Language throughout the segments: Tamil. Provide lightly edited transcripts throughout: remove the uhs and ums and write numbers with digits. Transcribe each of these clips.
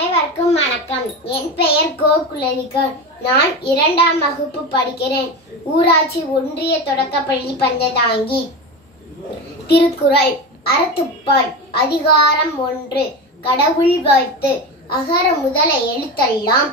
அனைவருக்கும் வணக்கம். என் பெயர் கோகுலலிகா. நான் 2ஆம் வகுப்பு படிக்கிறேன். ஊராட்சி ஒன்றிய தொடக்கப்பள்ளி பஞ்சதாங்கி. திருக்குறள் அறத்துப்பால் அதிகாரம் 1. கடவுள் வாழ்த்து. அகர முதல எழுத்தெல்லாம்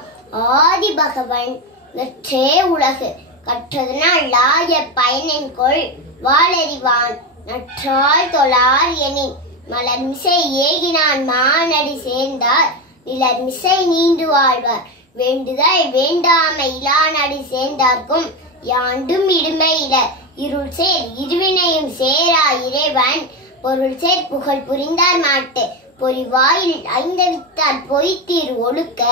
ஆதி பகவன் நற்றே உலகு கற்றதனால் லாய பயனென்கொள் வாளறிவான் நற்றால் தொழார் எனின் மலர்மிசை ஏகினான் மானடி சேர்ந்தார் நிலர்மிசை நீண்டு வாழ்வார் வேண்டுதல் வேண்டாமை இலானடி சேர்ந்தார்க்கும் யாண்டும் இடுமை இல இருள் சேர் இருவினையும் சேரா இறைவன் பொருள் சேர் புகழ் புரிந்தார் மாட்டு பொறிவாயில் ஐந்தவித்தார் பொய்த்தீர் ஒழுக்க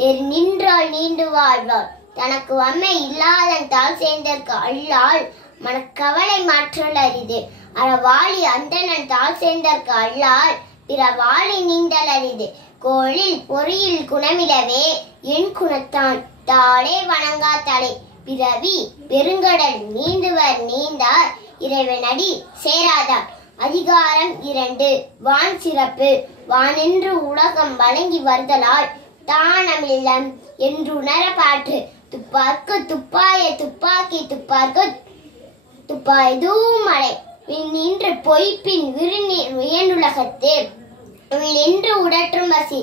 நெறி நின்றால் நீண்டு வாழ்வார் தனக்கு வம்மை இல்லாதன் தாழ் சேர்ந்தற்கு அல்லால் மனக்கவலை மாற்றல் அரிது அறவாளி அந்தனன் தாழ் சேர்ந்தற்கு அல்லால் பிறவாளி நீந்தல் அரிது கோளில் பொறியில் குணமிலவே என் குணத்தான் தாளே வணங்கா தலை பிறவி பெருங்கடல் நீந்துவர் நீந்தார் இறைவனடி சேராதார். அதிகாரம் 2. வான் சிறப்பு. வானென்று உலகம் வழங்கி வருதலால் தானமில்லம் என்று உணர பாற்று துப்பார்க்கு துப்பாய துப்பாக்கி துப்பார்க்கு துப்பாய் தூமலை நின்று பொய்ப்பின் விருநீர் உயனுலகத்து என்று உடற்றும் வசி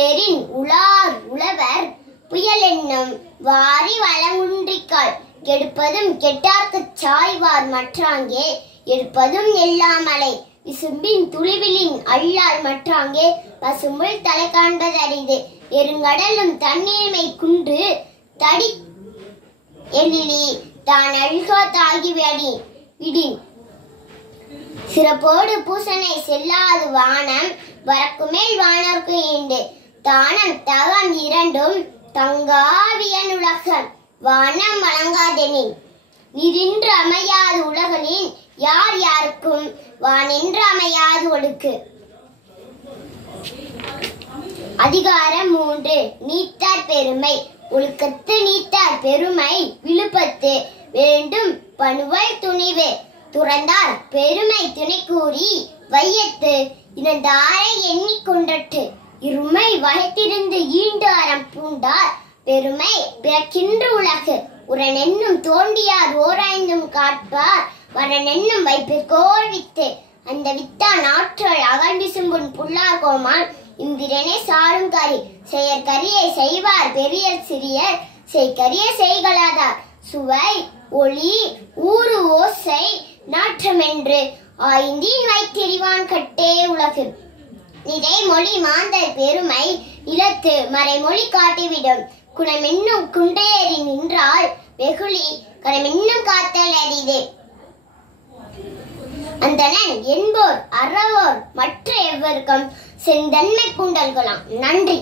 ஏரின் உலார் உழவர் புயல் என்னும் வாரி வளங்குன்றிக்கால் கெடுப்பதும் கெட்டார்க்கு சாய்வார் மற்றாங்கே எடுப்பதும் எல்லாமலை விசும்பின் துளிவிலின் அல்லால் மற்றாங்கே பசும்புல் தலை காண்பது அரிது எருங்கடலும் தண்ணீர்மை குன்று தடி எழிலி தான் அழுகா தாகி விடின் சிறப்போடு பூசனை செல்லாது வானம் வரக்குமேல் வானர்க்கு ஈண்டு தானம் தவம் இரண்டும் தங்காவியன் உலகம் வானம் வழங்காதெனின் நீரின்று அமையாது உலகனின் யார் யாருக்கும் வானென்று அமையாது ஒழுக்கு. அதிகாரம் 3. நீத்தார் பெருமை. ஒழுக்கத்து நீத்தார் பெருமை விழுப்பத்து வேண்டும் பணுவல் துணிவு துறந்தார் பெருமை துணை கூறி வையத்து இனந்தாரை எண்ணிக்கொண்டற்று இருமை வகைத்திருந்து ஈண்டு அறம் பூண்டார் பெருமை பிறக்கின்ற உலகு உரனென்னும் தோண்டியார் ஓராய்ந்தும் காட்பார் வரனென்னும் வைப்பிற்கோர் வித்து அந்த வித்தான் ஆற்றல் அகழ்ந்து சும்புன் புல்லார் கோமான் இந்திரனே சாரும் கரி செயற்கரியை செய்வார் பெரியர் சிறியர் செய்கரிய செய்களாதார் சுவை ஒளி ஊறு ஓசை நாற்றமென்று ஆய்ந்தின் வைத்தெறிவான் கட்டே உலகு நிறைமொழி மாந்தர் பெருமை நிலத்து மறைமொழி காட்டிவிடும் குணமென்னும் குன்றையறி நின்றால் வெகுளி கணமென்னும் காத்தல் அரிது அந்தணன் என்போர் அறவோர் மற்ற எவருக்கும் செந்தன்மை பூண்டல்களாம். நன்றி.